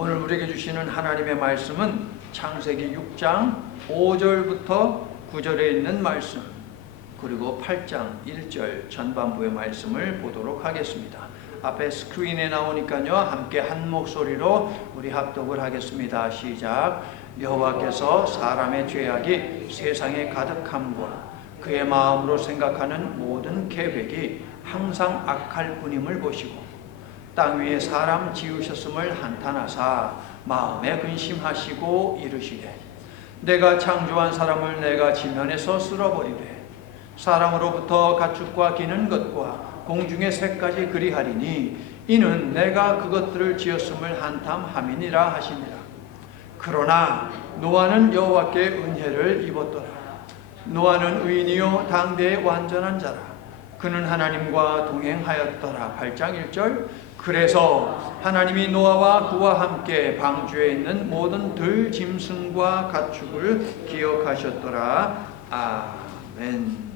오늘 우리에게 주시는 하나님의 말씀은 창세기 6장 5절부터 9절에 있는 말씀, 그리고 8장 1절 전반부의 말씀을 보도록 하겠습니다. 앞에 스크린에 나오니까요, 함께 한 목소리로 우리 합독을 하겠습니다. 시작. 여호와께서 사람의 죄악이 세상에 가득함과 그의 마음으로 생각하는 모든 계획이 항상 악할 뿐임을 보시고 땅 위에 사람 지으셨음을 한탄하사 마음에 근심하시고 이르시되 내가 창조한 사람을 내가 지면에서 쓸어버리되 사람으로부터 가축과 기는 것과 공중의 새까지 그리하리니 이는 내가 그것들을 지었음을 한탄함이니라 하시니라. 그러나 노아는 여호와께 은혜를 입었더라. 노아는 의인이요 당대의 완전한 자라. 그는 하나님과 동행하였더라. 8장 1절. 그래서 하나님이 노아와 그와 함께 방주에 있는 모든 들 짐승과 가축을 기억하셨더라. 아멘.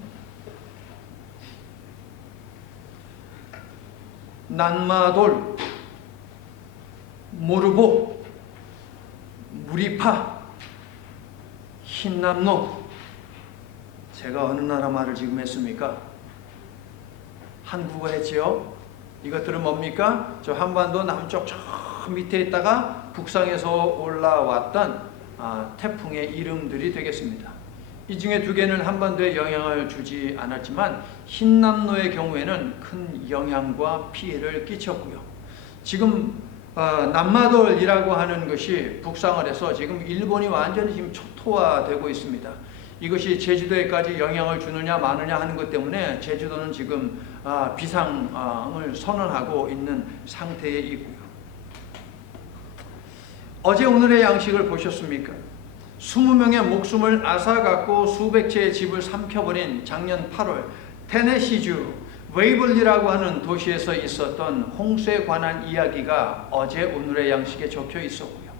난마돌, 모르보, 무리파, 흰남노. 제가 어느 나라 말을 지금 했습니까? 한국어 했지요? 이것들은 뭡니까? 저 한반도 남쪽 저 밑에 있다가 북상에서 올라왔던 태풍의 이름들이 되겠습니다. 이 중에 두 개는 한반도에 영향을 주지 않았지만 흰남노의 경우에는 큰 영향과 피해를 끼쳤고요. 지금 남마돌이라고 하는 것이 북상을 해서 지금 일본이 완전히 지금 초토화되고 있습니다. 이것이 제주도에까지 영향을 주느냐 마느냐 하는 것 때문에 제주도는 지금 비상을 선언하고 있는 상태에 있고요. 어제 오늘의 양식을 보셨습니까? 20명의 목숨을 앗아갖고 수백 채의 집을 삼켜버린 작년 8월 테네시주 웨이블리라고 하는 도시에서 있었던 홍수에 관한 이야기가 어제 오늘의 양식에 적혀 있었고요.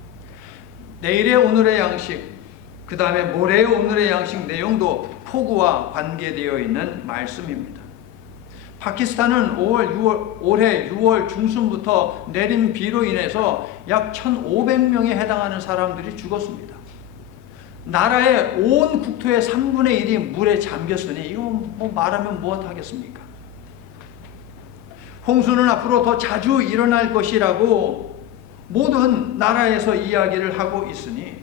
내일의 오늘의 양식, 그 다음에 모레의 오늘의 양식 내용도 폭우와 관계되어 있는 말씀입니다. 파키스탄은 올해 6월 중순부터 내린 비로 인해서 약 1,500명에 해당하는 사람들이 죽었습니다. 나라의 온 국토의 3분의 1이 물에 잠겼으니 이거 뭐 말하면 무엇 하겠습니까? 홍수는 앞으로 더 자주 일어날 것이라고 모든 나라에서 이야기를 하고 있으니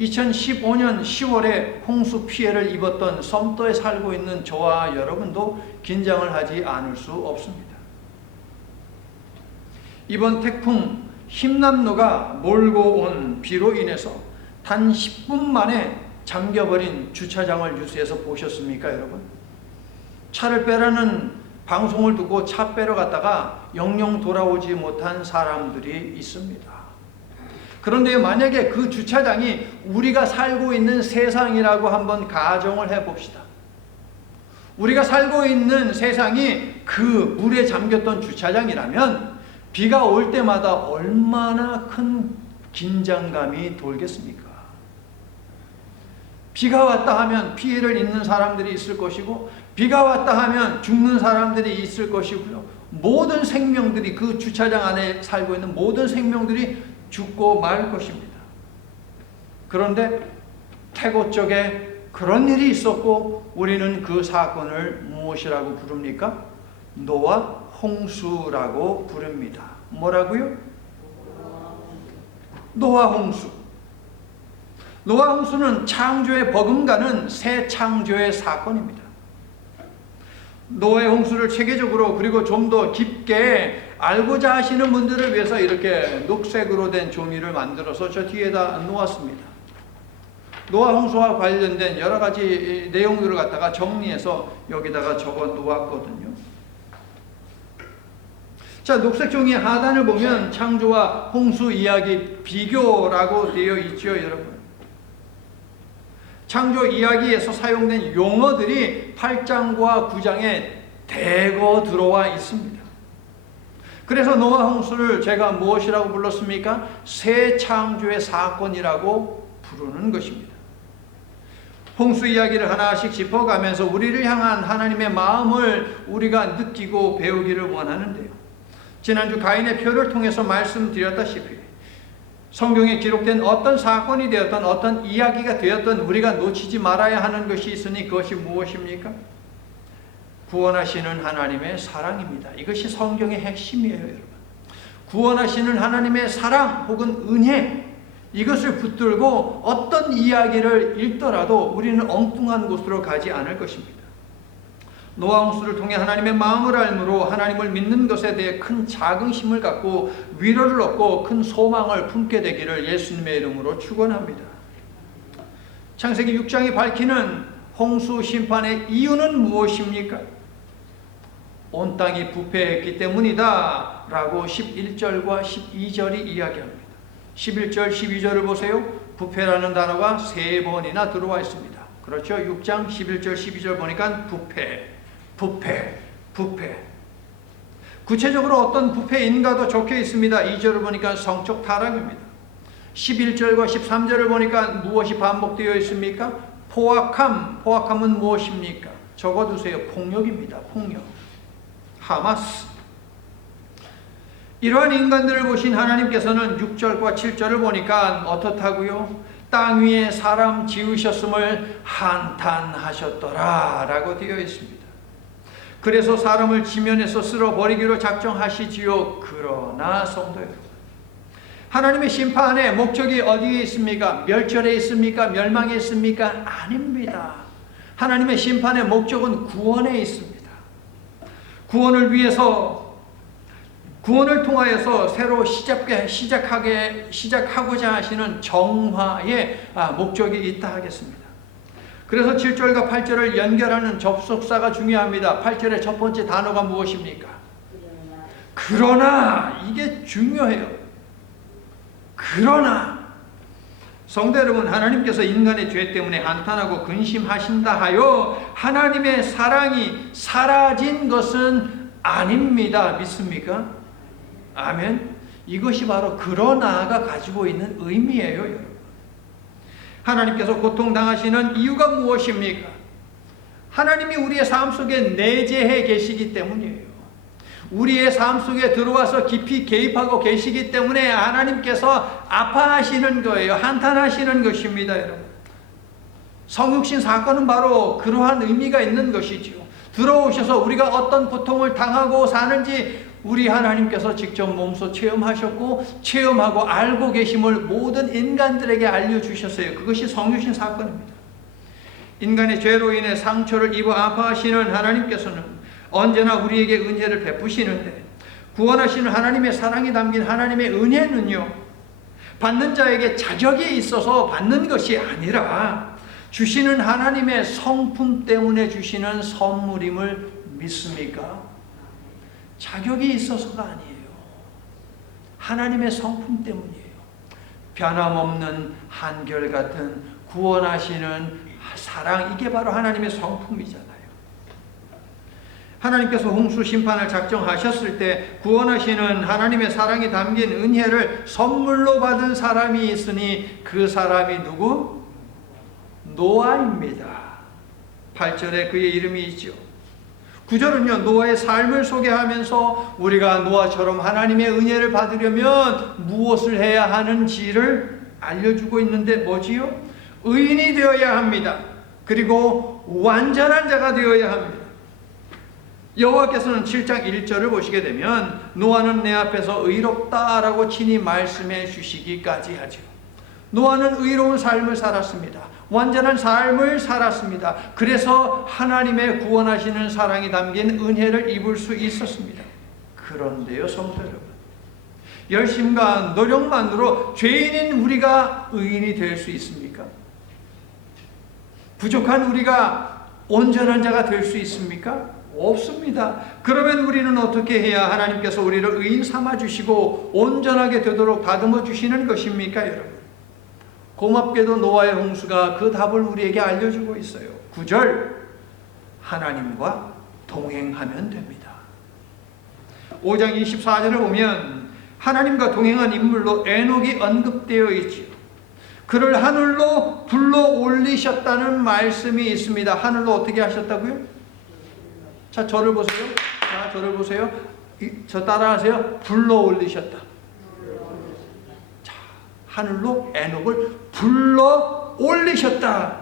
2015년 10월에 홍수 피해를 입었던 섬도에 살고 있는 저와 여러분도 긴장을 하지 않을 수 없습니다. 이번 태풍 흰남노가 몰고 온 비로 인해서 단 10분 만에 잠겨버린 주차장을 뉴스에서 보셨습니까, 여러분? 차를 빼라는 방송을 듣고 차 빼러 갔다가 영영 돌아오지 못한 사람들이 있습니다. 그런데 만약에 그 주차장이 우리가 살고 있는 세상이라고 한번 가정을 해봅시다. 우리가 살고 있는 세상이 그 물에 잠겼던 주차장이라면 비가 올 때마다 얼마나 큰 긴장감이 돌겠습니까? 비가 왔다 하면 피해를 입는 사람들이 있을 것이고, 비가 왔다 하면 죽는 사람들이 있을 것이고요. 모든 생명들이, 그 주차장 안에 살고 있는 모든 생명들이 죽고 말 것입니다. 그런데 태고 쪽에 그런 일이 있었고 우리는 그 사건을 무엇이라고 부릅니까? 노아 홍수라고 부릅니다. 뭐라고요? 노아 홍수. 노아 홍수는 창조의 버금가는 새 창조의 사건입니다. 노아의 홍수를 체계적으로 그리고 좀 더 깊게 알고자 하시는 분들을 위해서 이렇게 녹색으로 된 종이를 만들어서 저 뒤에다 놓았습니다. 노아 홍수와 관련된 여러 가지 내용들을 갖다가 정리해서 여기다가 적어 놓았거든요. 자, 녹색 종이 하단을 보면 창조와 홍수 이야기 비교라고 되어 있죠, 여러분. 창조 이야기에서 사용된 용어들이 8장과 9장에 대거 들어와 있습니다. 그래서 노아 홍수를 제가 무엇이라고 불렀습니까? 새 창조의 사건이라고 부르는 것입니다. 홍수 이야기를 하나씩 짚어가면서 우리를 향한 하나님의 마음을 우리가 느끼고 배우기를 원하는데요. 지난주 가인의 표를 통해서 말씀드렸다시피 성경에 기록된 어떤 사건이 되었던 어떤 이야기가 되었던 우리가 놓치지 말아야 하는 것이 있으니 그것이 무엇입니까? 구원하시는 하나님의 사랑입니다. 이것이 성경의 핵심이에요, 여러분. 구원하시는 하나님의 사랑 혹은 은혜, 이것을 붙들고 어떤 이야기를 읽더라도 우리는 엉뚱한 곳으로 가지 않을 것입니다. 노아 홍수를 통해 하나님의 마음을 알므로 하나님을 믿는 것에 대해 큰 자긍심을 갖고 위로를 얻고 큰 소망을 품게 되기를 예수님의 이름으로 축원합니다. 창세기 6장이 밝히는 홍수 심판의 이유는 무엇입니까? 온 땅이 부패했기 때문이다 라고 11절과 12절이 이야기합니다. 11절, 12절을 보세요. 부패라는 단어가 3번이나 들어와 있습니다. 그렇죠? 6장 11절, 12절 보니까 부패. 구체적으로 어떤 부패인가도 적혀 있습니다. 2절을 보니까 성적 타락입니다. 11절과 13절을 보니까 무엇이 반복되어 있습니까? 포악함은 무엇입니까? 적어두세요. 폭력입니다. 폭력. 하마스. 이러한 인간들을 보신 하나님께서는 6절과 7절을 보니까 어떻다고요? 땅 위에 사람 지으셨음을 한탄하셨더라 라고 되어 있습니다. 그래서 사람을 지면에서 쓸어버리기로 작정하시지요. 그러나 성도 여러분, 하나님의 심판의 목적이 어디에 있습니까? 멸절에 있습니까? 멸망에 있습니까? 아닙니다. 하나님의 심판의 목적은 구원에 있습니다. 구원을 통하여서 새로 시작하고자 하시는 정화의 목적이 있다 하겠습니다. 그래서 7절과 8절을 연결하는 접속사가 중요합니다. 8절의 첫 번째 단어가 무엇입니까? 그러나. 이게 중요해요. 그러나 성도 여러분, 하나님께서 인간의 죄 때문에 한탄하고 근심하신다 하여 하나님의 사랑이 사라진 것은 아닙니다. 믿습니까? 아멘. 이것이 바로 그러나가 가지고 있는 의미예요, 여러분. 하나님께서 고통당하시는 이유가 무엇입니까? 하나님이 우리의 삶 속에 내재해 계시기 때문이에요. 우리의 삶 속에 들어와서 깊이 개입하고 계시기 때문에 하나님께서 아파하시는 거예요. 한탄하시는 것입니다, 여러분. 성육신 사건은 바로 그러한 의미가 있는 것이지요. 들어오셔서 우리가 어떤 고통을 당하고 사는지 우리 하나님께서 직접 몸소 체험하셨고 체험하고 알고 계심을 모든 인간들에게 알려주셨어요. 그것이 성육신 사건입니다. 인간의 죄로 인해 상처를 입어 아파하시는 하나님께서는 언제나 우리에게 은혜를 베푸시는데, 구원하시는 하나님의 사랑이 담긴 하나님의 은혜는요, 받는 자에게 자격이 있어서 받는 것이 아니라 주시는 하나님의 성품 때문에 주시는 선물임을 믿습니까? 자격이 있어서가 아니에요. 하나님의 성품 때문이에요. 변함없는 한결같은 구원하시는 사랑, 이게 바로 하나님의 성품이잖아요. 하나님께서 홍수 심판을 작정하셨을 때 구원하시는 하나님의 사랑이 담긴 은혜를 선물로 받은 사람이 있으니 그 사람이 누구? 노아입니다. 8절에 그의 이름이 있죠. 9절은요, 노아의 삶을 소개하면서 우리가 노아처럼 하나님의 은혜를 받으려면 무엇을 해야 하는지를 알려주고 있는데 뭐지요? 의인이 되어야 합니다. 그리고 완전한 자가 되어야 합니다. 여호와께서는 7장 1절을 보시게 되면 노아는 내 앞에서 의롭다라고 친히 말씀해 주시기까지 하죠. 노아는 의로운 삶을 살았습니다. 완전한 삶을 살았습니다. 그래서 하나님의 구원하시는 사랑이 담긴 은혜를 입을 수 있었습니다. 그런데요, 성도 여러분, 열심과 노력만으로 죄인인 우리가 의인이 될 수 있습니까? 부족한 우리가 온전한 자가 될 수 있습니까? 없습니다. 그러면 우리는 어떻게 해야 하나님께서 우리를 의인 삼아주시고 온전하게 되도록 다듬어 주시는 것입니까, 여러분? 고맙게도 노아의 홍수가 그 답을 우리에게 알려주고 있어요. 9절, 하나님과 동행하면 됩니다. 5장 24절을 보면 하나님과 동행한 인물로 에녹이 언급되어 있지요. 그를 하늘로 불러 올리셨다는 말씀이 있습니다. 하늘로 어떻게 하셨다고요? 자, 저를 보세요. 자, 저를 보세요. 저 따라하세요. 불러 올리셨다. 자, 하늘로 에녹을 불러 올리셨다.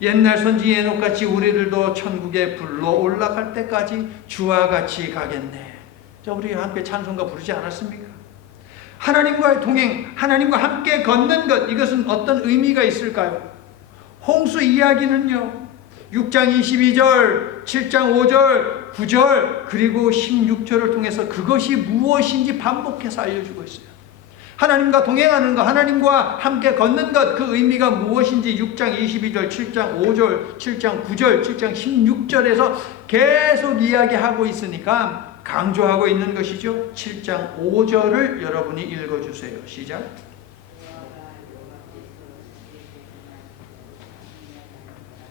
옛날 선지 에녹같이 우리들도 천국에 불러 올라갈 때까지 주와 같이 가겠네. 자, 우리 함께 찬송가 부르지 않았습니까? 하나님과의 동행, 하나님과 함께 걷는 것, 이것은 어떤 의미가 있을까요? 홍수 이야기는요, 6장 22절, 7장 5절, 9절, 그리고 16절을 통해서 그것이 무엇인지 반복해서 알려주고 있어요. 하나님과 동행하는 것, 하나님과 함께 걷는 것, 그 의미가 무엇인지 6장 22절, 7장 5절, 7장 9절, 7장 16절에서 계속 이야기하고 있으니까 강조하고 있는 것이죠. 7장 5절을 여러분이 읽어주세요. 시작.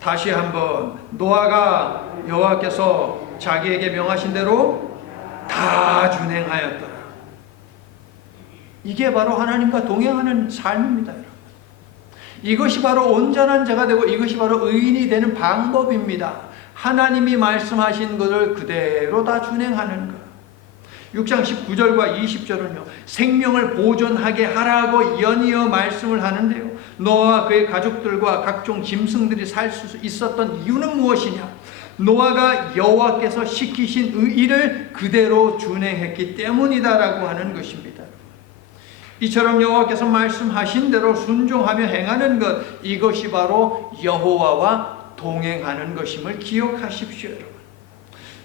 다시 한번 노아가 여호와께서 자기에게 명하신 대로 다 준행하였더라. 이게 바로 하나님과 동행하는 삶입니다, 여러분. 이것이 바로 온전한 자가 되고 이것이 바로 의인이 되는 방법입니다. 하나님이 말씀하신 것을 그대로 다 준행하는 것. 6장 19절과 20절은요, 생명을 보존하게 하라고 연이어 말씀을 하는데요, 노아와 그의 가족들과 각종 짐승들이 살 수 있었던 이유는 무엇이냐? 노아가 여호와께서 시키신 일을 그대로 준행했기 때문이다라고 하는 것입니다. 이처럼 여호와께서 말씀하신 대로 순종하며 행하는 것, 이것이 바로 여호와와 동행하는 것임을 기억하십시오, 여러분.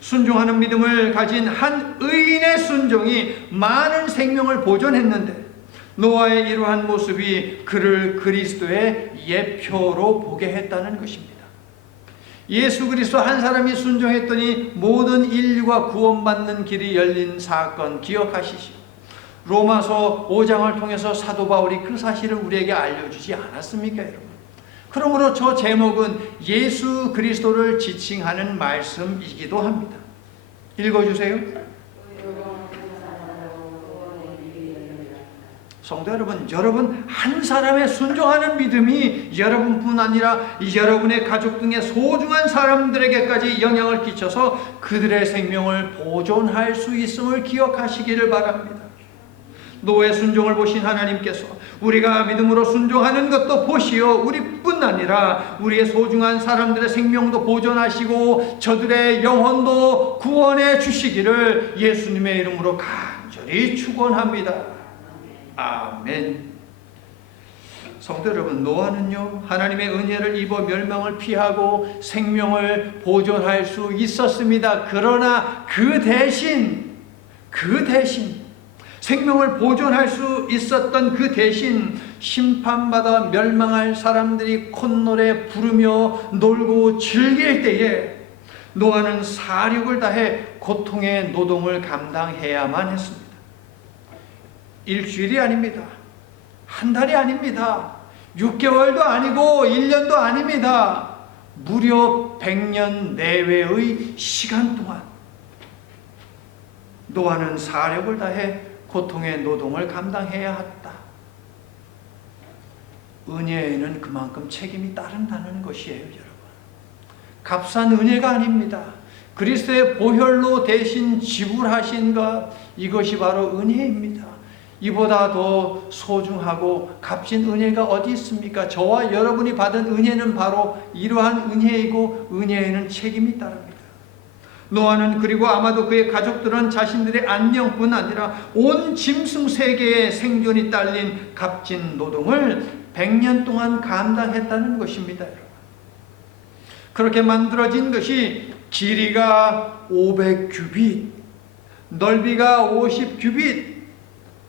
순종하는 믿음을 가진 한 의인의 순종이 많은 생명을 보존했는데, 노아의 이러한 모습이 그를 그리스도의 예표로 보게 했다는 것입니다. 예수 그리스도 한 사람이 순종했더니 모든 인류가 구원받는 길이 열린 사건 기억하시죠? 로마서 5장을 통해서 사도 바울이 그 사실을 우리에게 알려주지 않았습니까, 여러분? 그러므로 저 제목은 예수 그리스도를 지칭하는 말씀이기도 합니다. 읽어주세요. 성도 여러분, 여러분 한 사람의 순종하는 믿음이 여러분뿐 아니라 여러분의 가족 등의 소중한 사람들에게까지 영향을 끼쳐서 그들의 생명을 보존할 수 있음을 기억하시기를 바랍니다. 노아의 순종을 보신 하나님께서 우리가 믿음으로 순종하는 것도 보시어 우리뿐 아니라 우리의 소중한 사람들의 생명도 보존하시고 저들의 영혼도 구원해 주시기를 예수님의 이름으로 간절히 축원합니다. 아멘. 성도 여러분, 노아는요, 하나님의 은혜를 입어 멸망을 피하고 생명을 보존할 수 있었습니다. 그러나 그 대신 생명을 보존할 수 있었던 그 대신 심판받아 멸망할 사람들이 콧노래 부르며 놀고 즐길 때에 노아는 사력을 다해 고통의 노동을 감당해야만 했습니다. 일주일이 아닙니다. 한 달이 아닙니다. 6개월도 아니고 1년도 아닙니다. 무려 100년 내외의 시간 동안 노아는 사력을 다해 고통의 노동을 감당해야 했다. 은혜에는 그만큼 책임이 따른다는 것이에요, 여러분. 값싼 은혜가 아닙니다. 그리스도의 보혈로 대신 지불하신 것, 이것이 바로 은혜입니다. 이보다 더 소중하고 값진 은혜가 어디 있습니까? 저와 여러분이 받은 은혜는 바로 이러한 은혜이고 은혜에는 책임이 따릅니다. 노아는 그리고 아마도 그의 가족들은 자신들의 안녕뿐 아니라 온 짐승 세계의 생존이 딸린 값진 노동을 100년 동안 감당했다는 것입니다. 그렇게 만들어진 것이 길이가 500규빗, 넓이가 50규빗,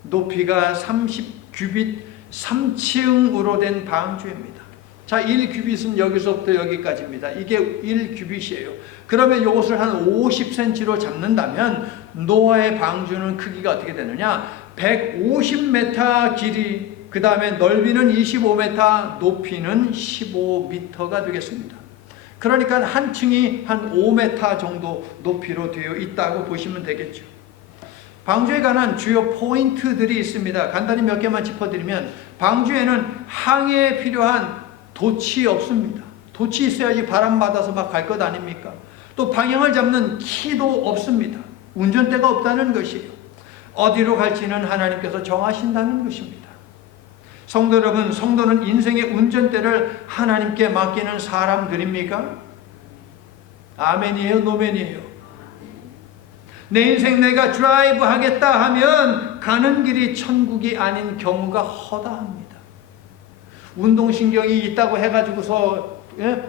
높이가 30규빗 3층으로 된 방주입니다. 자, 1규빗은 여기서부터 여기까지입니다. 이게 1규빗이에요. 그러면 이것을 한 50cm로 잡는다면 노아의 방주는 크기가 어떻게 되느냐? 150m 길이, 그 다음에 넓이는 25m, 높이는 15m가 되겠습니다. 그러니까 한 층이 한 5m 정도 높이로 되어 있다고 보시면 되겠죠. 방주에 관한 주요 포인트들이 있습니다. 간단히 몇 개만 짚어드리면, 방주에는 항해에 필요한 돛이 없습니다. 돛이 있어야지 바람 받아서 막 갈 것 아닙니까? 또 방향을 잡는 키도 없습니다. 운전대가 없다는 것이에요. 어디로 갈지는 하나님께서 정하신다는 것입니다. 성도 여러분, 성도는 인생의 운전대를 하나님께 맡기는 사람들입니까? 아멘이에요, 노멘이에요? 내 인생 내가 드라이브 하겠다 하면 가는 길이 천국이 아닌 경우가 허다합니다. 운동신경이 있다고 해가지고서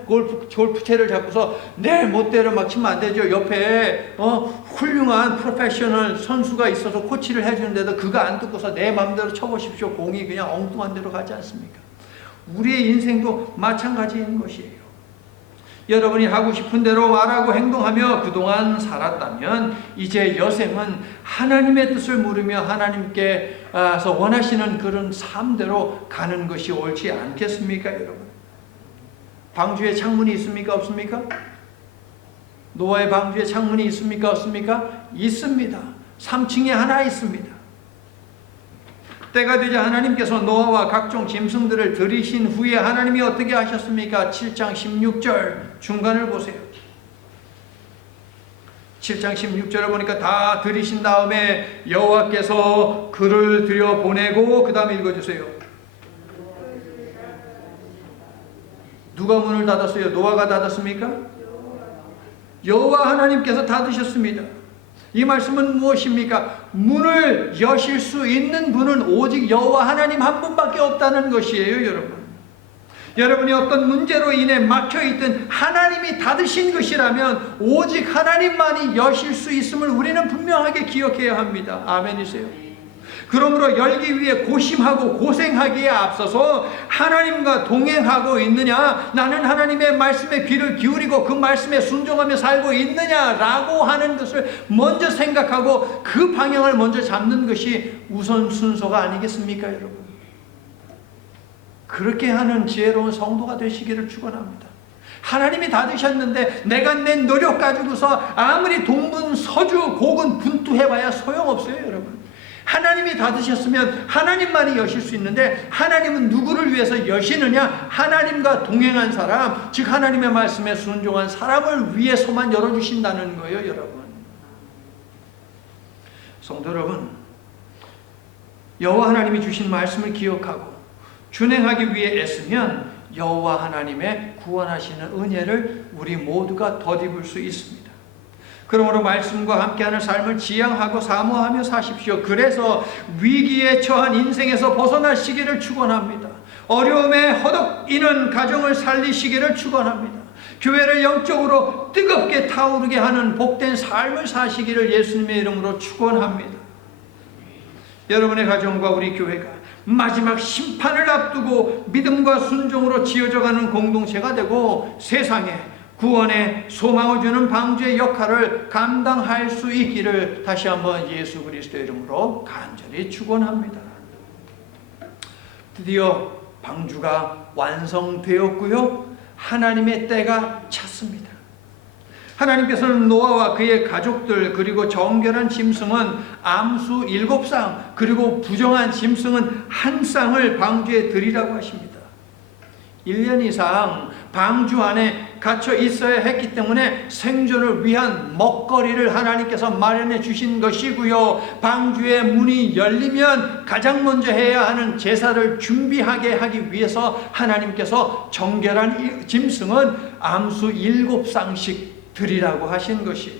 골프채를 잡고서 내 멋대로 막 치면 안 되죠. 옆에 훌륭한 프로페셔널 선수가 있어서 코치를 해주는데도 그거 안 듣고서 내 마음대로 쳐보십시오. 공이 그냥 엉뚱한 데로 가지 않습니까? 우리의 인생도 마찬가지인 것이에요. 여러분이 하고 싶은 대로 말하고 행동하며 그동안 살았다면 이제 여생은 하나님의 뜻을 물으며 하나님께서 원하시는 그런 삶대로 가는 것이 옳지 않겠습니까, 여러분? 방주에 창문이 있습니까, 없습니까? 노아의 방주에 창문이 있습니까, 없습니까? 있습니다. 3층에 하나 있습니다. 때가 되자 하나님께서 노아와 각종 짐승들을 들이신 후에 하나님이 어떻게 하셨습니까? 7장 16절 중간을 보세요. 7장 16절을 보니까 다 들이신 다음에 여호와께서 그를 들여보내고 그 다음에 읽어주세요. 누가 문을 닫았어요? 노아가 닫았습니까? 여호와 하나님께서 닫으셨습니다. 이 말씀은 무엇입니까? 문을 여실 수 있는 분은 오직 여호와 하나님 한 분밖에 없다는 것이에요, 여러분. 여러분이 어떤 문제로 인해 막혀있든 하나님이 닫으신 것이라면 오직 하나님만이 여실 수 있음을 우리는 분명하게 기억해야 합니다. 아멘이세요? 그러므로 열기 위해 고심하고 고생하기에 앞서서 하나님과 동행하고 있느냐, 나는 하나님의 말씀에 귀를 기울이고 그 말씀에 순종하며 살고 있느냐라고 하는 것을 먼저 생각하고 그 방향을 먼저 잡는 것이 우선 순서가 아니겠습니까, 여러분? 그렇게 하는 지혜로운 성도가 되시기를 축원합니다. 하나님이 닫으셨는데 내가 낸 노력 가지고서 아무리 동분서주 고군분투해봐야 소용없어요, 여러분. 하나님이 닫으셨으면 하나님만이 여실 수 있는데 하나님은 누구를 위해서 여시느냐? 하나님과 동행한 사람, 즉 하나님의 말씀에 순종한 사람을 위해서만 열어주신다는 거예요, 여러분. 성도 여러분, 여호와 하나님이 주신 말씀을 기억하고 준행하기 위해 애쓰면 여호와 하나님의 구원하시는 은혜를 우리 모두가 덧입을 수 있습니다. 그러므로 말씀과 함께하는 삶을 지향하고 사모하며 사십시오. 그래서 위기에 처한 인생에서 벗어나시기를 축원합니다. 어려움에 허덕이는 가정을 살리시기를 축원합니다. 교회를 영적으로 뜨겁게 타오르게 하는 복된 삶을 사시기를 예수님의 이름으로 축원합니다. 여러분의 가정과 우리 교회가 마지막 심판을 앞두고 믿음과 순종으로 지어져가는 공동체가 되고 세상에 구원의 소망을 주는 방주의 역할을 감당할 수 있기를 다시 한번 예수 그리스도의 이름으로 간절히 축원합니다. 드디어 방주가 완성되었고요. 하나님의 때가 찼습니다. 하나님께서는 노아와 그의 가족들 그리고 정결한 짐승은 암수 7쌍 그리고 부정한 짐승은 1쌍을 방주에 드리라고 하십니다. 1년 이상 방주 안에 갇혀 있어야 했기 때문에 생존을 위한 먹거리를 하나님께서 마련해 주신 것이고요. 방주의 문이 열리면 가장 먼저 해야 하는 제사를 준비하게 하기 위해서 하나님께서 정결한 짐승은 암수 7쌍씩 드리라고 하신 것이에요.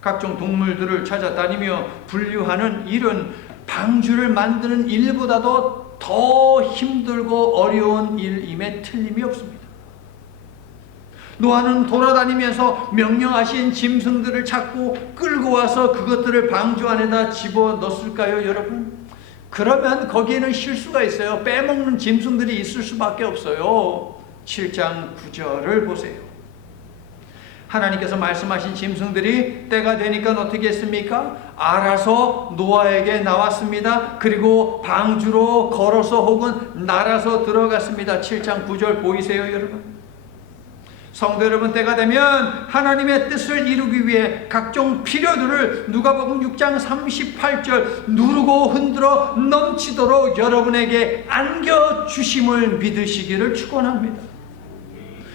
각종 동물들을 찾아다니며 분류하는 일은 방주를 만드는 일보다도 더 힘들고 어려운 일임에 틀림이 없습니다. 노아는 돌아다니면서 명령하신 짐승들을 찾고 끌고 와서 그것들을 방주 안에다 집어넣었을까요, 여러분? 그러면 거기에는 실수가 있어요. 빼먹는 짐승들이 있을 수밖에 없어요. 7장 9절을 보세요. 하나님께서 말씀하신 짐승들이 때가 되니까 어떻게 했습니까? 알아서 노아에게 나왔습니다. 그리고 방주로 걸어서 혹은 날아서 들어갔습니다. 7장 9절 보이세요, 여러분? 성도 여러분, 때가 되면 하나님의 뜻을 이루기 위해 각종 필요들을 누가복음 6장 38절 누르고 흔들어 넘치도록 여러분에게 안겨주심을 믿으시기를 축원합니다.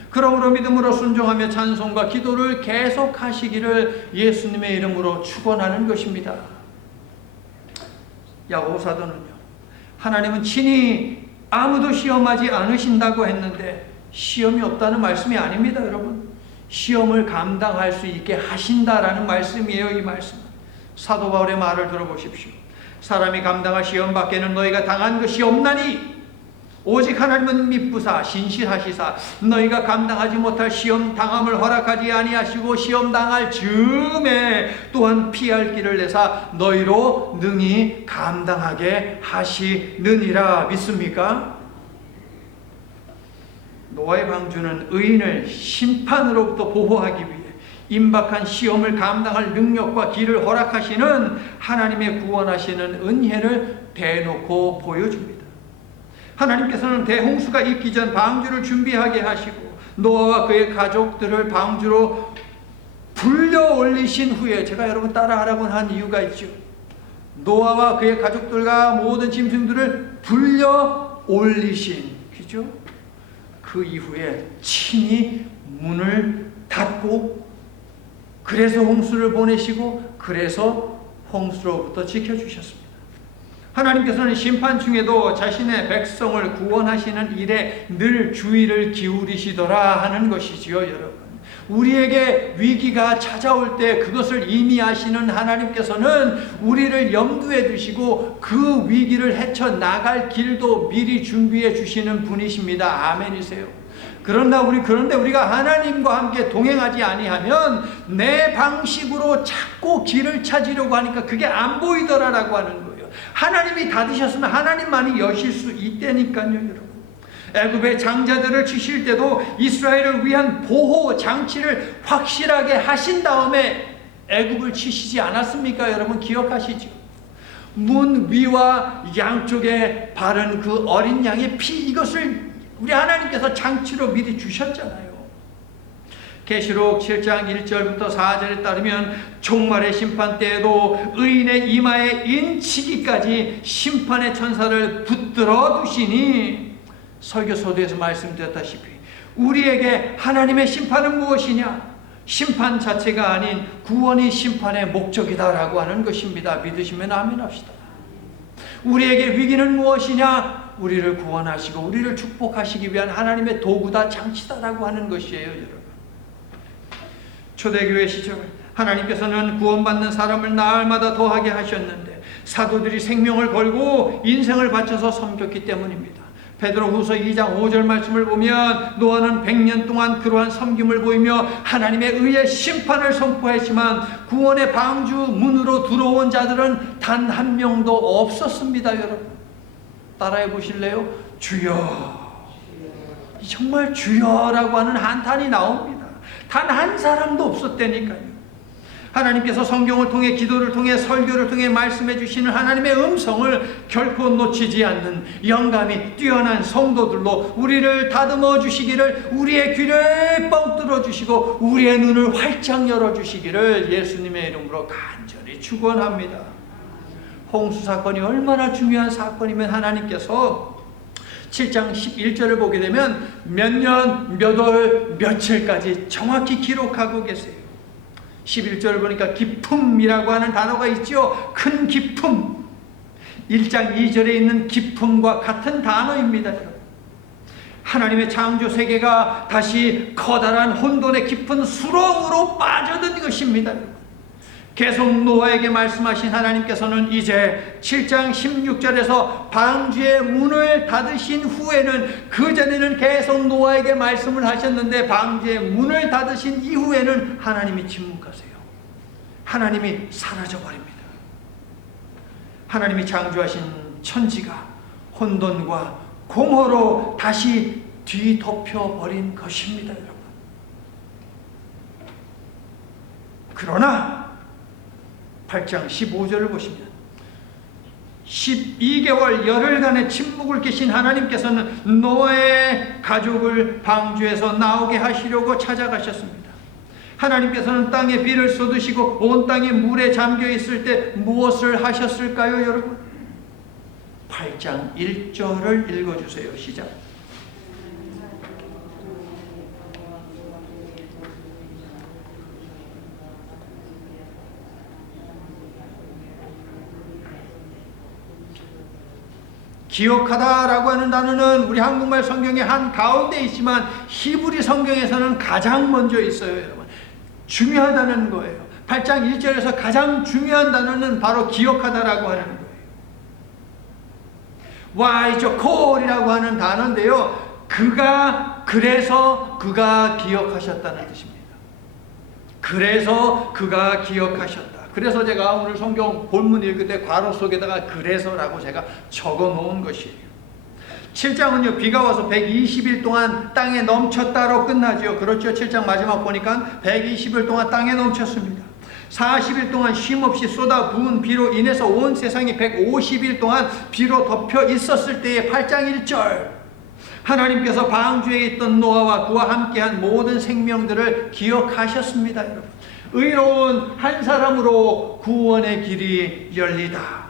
그러므로 믿음으로 순종하며 찬송과 기도를 계속하시기를 예수님의 이름으로 축원하는 것입니다. 야고보 사도는요, 하나님은 친히 아무도 시험하지 않으신다고 했는데 시험이 없다는 말씀이 아닙니다, 여러분. 시험을 감당할 수 있게 하신다라는 말씀이에요. 이 말씀은 사도 바울의 말을 들어보십시오. 사람이 감당할 시험 밖에는 너희가 당한 것이 없나니 오직 하나님은 미쁘사 신실하시사 너희가 감당하지 못할 시험 당함을 허락하지 아니하시고 시험 당할 즈음에 또한 피할 길을 내사 너희로 능히 감당하게 하시느니라. 믿습니까? 노아의 방주는 의인을 심판으로부터 보호하기 위해 임박한 시험을 감당할 능력과 길을 허락하시는 하나님의 구원하시는 은혜를 대놓고 보여줍니다. 하나님께서는 대홍수가 있기 전 방주를 준비하게 하시고 노아와 그의 가족들을 방주로 불려 올리신 후에, 제가 여러분 따라하라고 한 이유가 있죠. 노아와 그의 가족들과 모든 짐승들을 불려 올리신, 그죠? 그 이후에 친히 문을 닫고 그래서 홍수를 보내시고 그래서 홍수로부터 지켜주셨습니다. 하나님께서는 심판 중에도 자신의 백성을 구원하시는 일에 늘 주의를 기울이시더라 하는 것이지요, 여러분. 우리에게 위기가 찾아올 때 그것을 이미 아시는 하나님께서는 우리를 염두에 두시고 그 위기를 헤쳐나갈 길도 미리 준비해 주시는 분이십니다. 아멘이세요. 그런데 우리가 하나님과 함께 동행하지 아니하면 내 방식으로 자꾸 길을 찾으려고 하니까 그게 안 보이더라라고 하는 거예요. 하나님이 닫으셨으면 하나님만이 여실 수 있다니까요, 여러분. 애굽의 장자들을 치실 때도 이스라엘을 위한 보호 장치를 확실하게 하신 다음에 애굽을 치시지 않았습니까? 여러분 기억하시죠? 문 위와 양쪽에 바른 그 어린 양의 피, 이것을 우리 하나님께서 장치로 미리 주셨잖아요. 계시록 7장 1절부터 4절에 따르면 종말의 심판 때에도 의인의 이마에 인치기까지 심판의 천사를 붙들어 두시니, 설교서두에서 말씀드렸다시피 우리에게 하나님의 심판은 무엇이냐? 심판 자체가 아닌 구원이 심판의 목적이다라고 하는 것입니다. 믿으시면 아멘 합시다. 우리에게 위기는 무엇이냐? 우리를 구원하시고 우리를 축복하시기 위한 하나님의 도구다, 장치다라고 하는 것이에요, 여러분. 초대교회 시절 하나님께서는 구원받는 사람을 날마다 더하게 하셨는데 사도들이 생명을 걸고 인생을 바쳐서 섬겼기 때문입니다. 베드로후서 2장 5절 말씀을 보면 노아는 100년 동안 그러한 섬김을 보이며 하나님의 의의 심판을 선포했지만 구원의 방주 문으로 들어온 자들은 단 한 명도 없었습니다. 여러분 따라해 보실래요? 주여, 정말 주여라고 하는 한탄이 나옵니다. 단 한 사람도 없었다니까요. 하나님께서 성경을 통해, 기도를 통해, 설교를 통해 말씀해 주시는 하나님의 음성을 결코 놓치지 않는 영감이 뛰어난 성도들로 우리를 다듬어 주시기를, 우리의 귀를 뻥 뚫어 주시고 우리의 눈을 활짝 열어 주시기를 예수님의 이름으로 간절히 축원합니다. 홍수 사건이 얼마나 중요한 사건이면 하나님께서 7장 11절을 보게 되면 몇 년, 몇 월, 며칠까지 정확히 기록하고 계세요. 11절을 보니까 기품이라고 하는 단어가 있죠. 큰 기품. 1장 2절에 있는 기품과 같은 단어입니다. 하나님의 창조 세계가 다시 커다란 혼돈의 깊은 수렁으로 빠져든 것입니다. 계속 노아에게 말씀하신 하나님께서는 이제 7장 16절에서 방주의 문을 닫으신 후에는, 그전에는 계속 노아에게 말씀을 하셨는데 방주의 문을 닫으신 이후에는 하나님이 침묵하세요. 하나님이 사라져버립니다. 하나님이 창조하신 천지가 혼돈과 공허로 다시 뒤덮여버린 것입니다, 여러분. 그러나 8장 15절을 보시면 12개월 열흘간의 침묵을 깨신 하나님께서는 노아의 가족을 방주에서 나오게 하시려고 찾아가셨습니다. 하나님께서는 땅에 비를 쏟으시고 온 땅이 물에 잠겨 있을 때 무엇을 하셨을까요, 여러분? 8장 1절을 읽어주세요. 시작. 기억하다라고 하는 단어는 우리 한국말 성경의 한 가운데 있지만 히브리 성경에서는 가장 먼저 있어요, 여러분. 중요하다는 거예요. 8장 1절에서 가장 중요한 단어는 바로 기억하다라고 하는 거예요. 와이저콜이라고 하는 단어인데요. 그래서 그가 기억하셨다는 뜻입니다. 그래서 그가 기억하셨다. 그래서 제가 오늘 성경 본문 읽을 때 괄호 속에다가 그래서라고 제가 적어 놓은 것이에요. 7장은요, 비가 와서 120일 동안 땅에 넘쳤다로 끝나죠. 그렇죠. 7장 마지막 보니까 120일 동안 땅에 넘쳤습니다. 40일 동안 쉼없이 쏟아 부은 비로 인해서 온 세상이 150일 동안 비로 덮여 있었을 때의 8장 1절, 하나님께서 방주에 있던 노아와 그와 함께한 모든 생명들을 기억하셨습니다. 여러분, 의로운 한 사람으로 구원의 길이 열리다.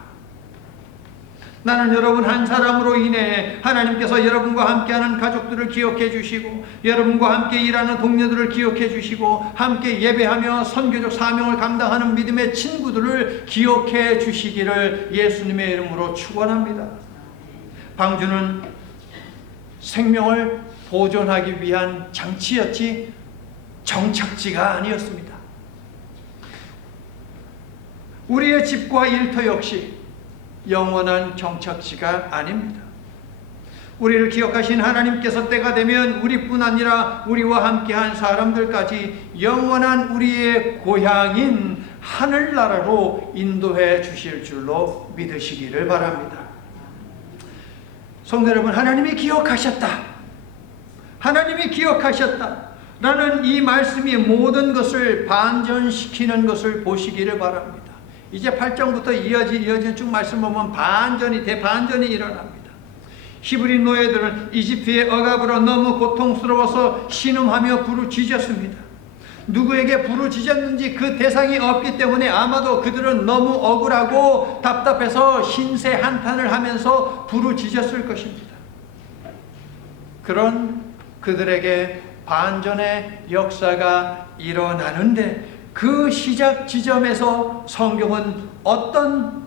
나는 여러분 한 사람으로 인해 하나님께서 여러분과 함께하는 가족들을 기억해 주시고, 여러분과 함께 일하는 동료들을 기억해 주시고, 함께 예배하며 선교적 사명을 감당하는 믿음의 친구들을 기억해 주시기를 예수님의 이름으로 축원합니다. 방주는 생명을 보존하기 위한 장치였지 정착지가 아니었습니다. 우리의 집과 일터 역시 영원한 정착지가 아닙니다. 우리를 기억하신 하나님께서 때가 되면 우리뿐 아니라 우리와 함께한 사람들까지 영원한 우리의 고향인 하늘나라로 인도해 주실 줄로 믿으시기를 바랍니다. 성도 여러분, 하나님이 기억하셨다, 하나님이 기억하셨다 라는 이 말씀이 모든 것을 반전시키는 것을 보시기를 바랍니다. 이제 8장부터 이어진 쭉 말씀 보면 대반전이 일어납니다. 히브리 노예들은 이집트의 억압으로 너무 고통스러워서 신음하며 부르짖었습니다. 누구에게 부르짖었는지 그 대상이 없기 때문에 아마도 그들은 너무 억울하고 답답해서 신세 한탄을 하면서 부르짖었을 것입니다. 그런 그들에게 반전의 역사가 일어나는데, 그 시작 지점에서 성경은 어떤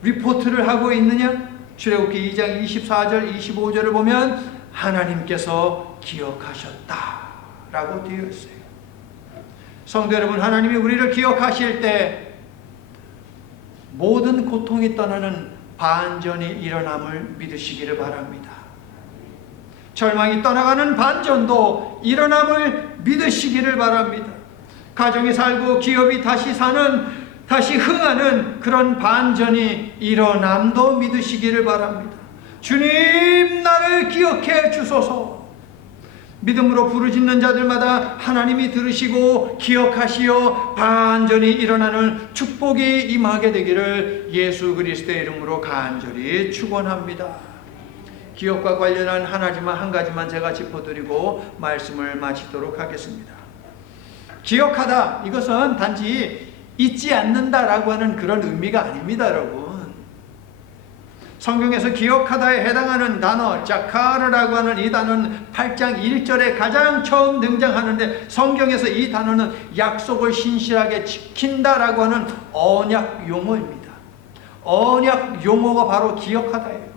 리포트를 하고 있느냐? 출애굽기 2장 24절 25절을 보면 하나님께서 기억하셨다라고 되어 있어요. 성도 여러분, 하나님이 우리를 기억하실 때 모든 고통이 떠나는 반전이 일어남을 믿으시기를 바랍니다. 절망이 떠나가는 반전도 일어남을 믿으시기를 바랍니다. 가정이 살고 기업이 다시 흥하는 그런 반전이 일어남도 믿으시기를 바랍니다. 주님, 나를 기억해 주소서. 믿음으로 부르짖는 자들마다 하나님이 들으시고 기억하시어 반전이 일어나는 축복이 임하게 되기를 예수 그리스도의 이름으로 간절히 축원합니다. 기억과 관련한 한 가지만 제가 짚어드리고 말씀을 마치도록 하겠습니다. 기억하다, 이것은 단지 잊지 않는다라고 하는 그런 의미가 아닙니다, 여러분. 성경에서 기억하다에 해당하는 단어 자카르라고 하는 이 단어는 8장 1절에 가장 처음 등장하는데, 성경에서 이 단어는 약속을 신실하게 지킨다라고 하는 언약 용어입니다. 언약 용어가 바로 기억하다예요.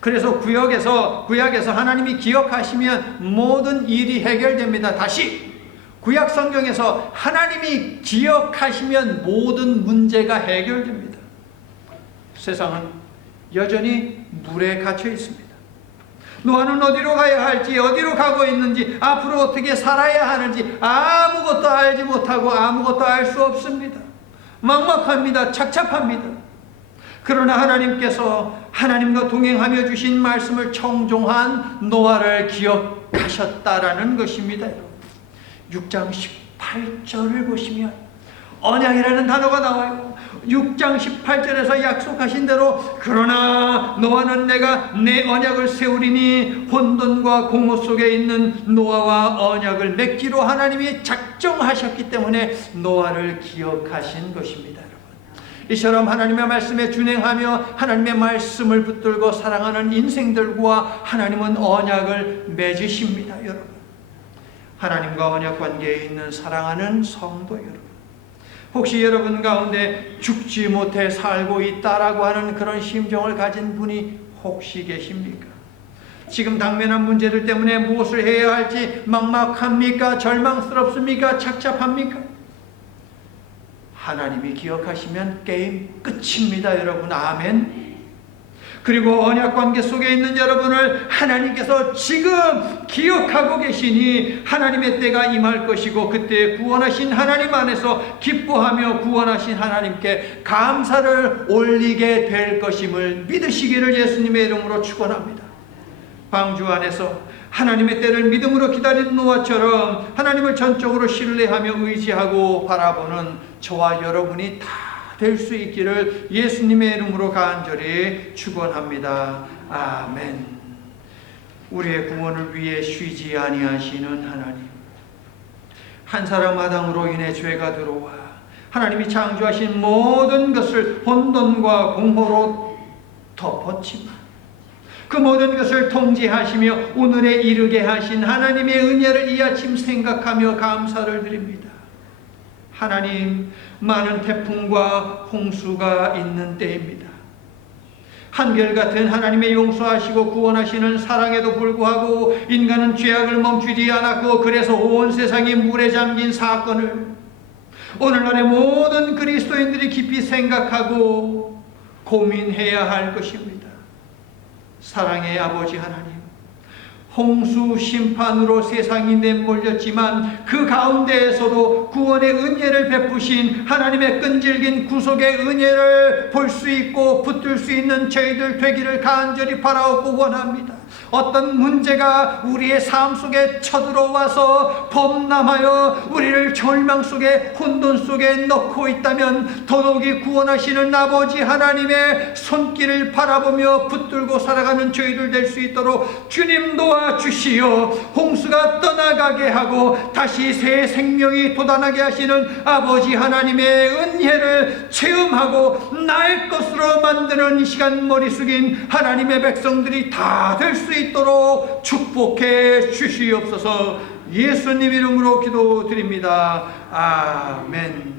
그래서 구약에서 하나님이 기억하시면 모든 일이 해결됩니다. 다시 구약 성경에서 하나님이 기억하시면 모든 문제가 해결됩니다. 세상은 여전히 물에 갇혀 있습니다. 노아는 어디로 가야 할지, 어디로 가고 있는지, 앞으로 어떻게 살아야 하는지 아무것도 알지 못하고 아무것도 알 수 없습니다. 막막합니다. 착잡합니다. 그러나 하나님께서 하나님과 동행하며 주신 말씀을 청종한 노아를 기억하셨다라는 것입니다. 6장 18절을 보시면 언약이라는 단어가 나와요. 6장 18절에서 약속하신 대로 그러나 노아는 내가 내 언약을 세우리니 혼돈과 공허 속에 있는 노아와 언약을 맺기로 하나님이 작정하셨기 때문에 노아를 기억하신 것입니다. 여러분, 이처럼 하나님의 말씀에 준행하며 하나님의 말씀을 붙들고 살아가는 인생들과 하나님은 언약을 맺으십니다. 여러분, 하나님과 언약 관계에 있는 사랑하는 성도 여러분, 혹시 여러분 가운데 죽지 못해 살고 있다라고 하는 그런 심정을 가진 분이 혹시 계십니까? 지금 당면한 문제들 때문에 무엇을 해야 할지 막막합니까? 절망스럽습니까? 착잡합니까? 하나님이 기억하시면 게임 끝입니다, 여러분. 아멘. 그리고 언약관계 속에 있는 여러분을 하나님께서 지금 기억하고 계시니 하나님의 때가 임할 것이고, 그때 구원하신 하나님 안에서 기뻐하며 구원하신 하나님께 감사를 올리게 될 것임을 믿으시기를 예수님의 이름으로 축원합니다. 방주 안에서 하나님의 때를 믿음으로 기다리는 노아처럼 하나님을 전적으로 신뢰하며 의지하고 바라보는 저와 여러분이 다 될 수 있기를 예수님의 이름으로 간절히 축원합니다. 아멘. 우리의 구원을 위해 쉬지 아니하시는 하나님, 한 사람 아담으로 인해 죄가 들어와 하나님이 창조하신 모든 것을 혼돈과 공허로 덮었지만 그 모든 것을 통제하시며 오늘에 이르게 하신 하나님의 은혜를 이 아침 생각하며 감사를 드립니다. 하나님, 많은 태풍과 홍수가 있는 때입니다. 한결같은 하나님의 용서하시고 구원하시는 사랑에도 불구하고 인간은 죄악을 멈추지 않았고, 그래서 온 세상이 물에 잠긴 사건을 오늘날의 모든 그리스도인들이 깊이 생각하고 고민해야 할 것입니다. 사랑의 아버지 하나님, 홍수 심판으로 세상이 내몰렸지만 그 가운데에서도 구원의 은혜를 베푸신 하나님의 끈질긴 구속의 은혜를 볼 수 있고 붙들 수 있는 저희들 되기를 간절히 바라옵고 원합니다. 어떤 문제가 우리의 삶 속에 쳐들어와서 범람하여 우리를 절망 속에 혼돈 속에 넣고 있다면 더더욱이 구원하시는 아버지 하나님의 손길을 바라보며 붙들고 살아가는 저희들 될 수 있도록 주님 도와주시어 홍수가 떠나가게 하고 다시 새 생명이 돋아나게 하시는 아버지 하나님의 은혜를 체험하고 나의 것으로 만드는 이 시간 머리 숙인 하나님의 백성들이 다 될 수 있도록 축복해 주시옵소서. 예수님 이름으로 기도드립니다. 아멘.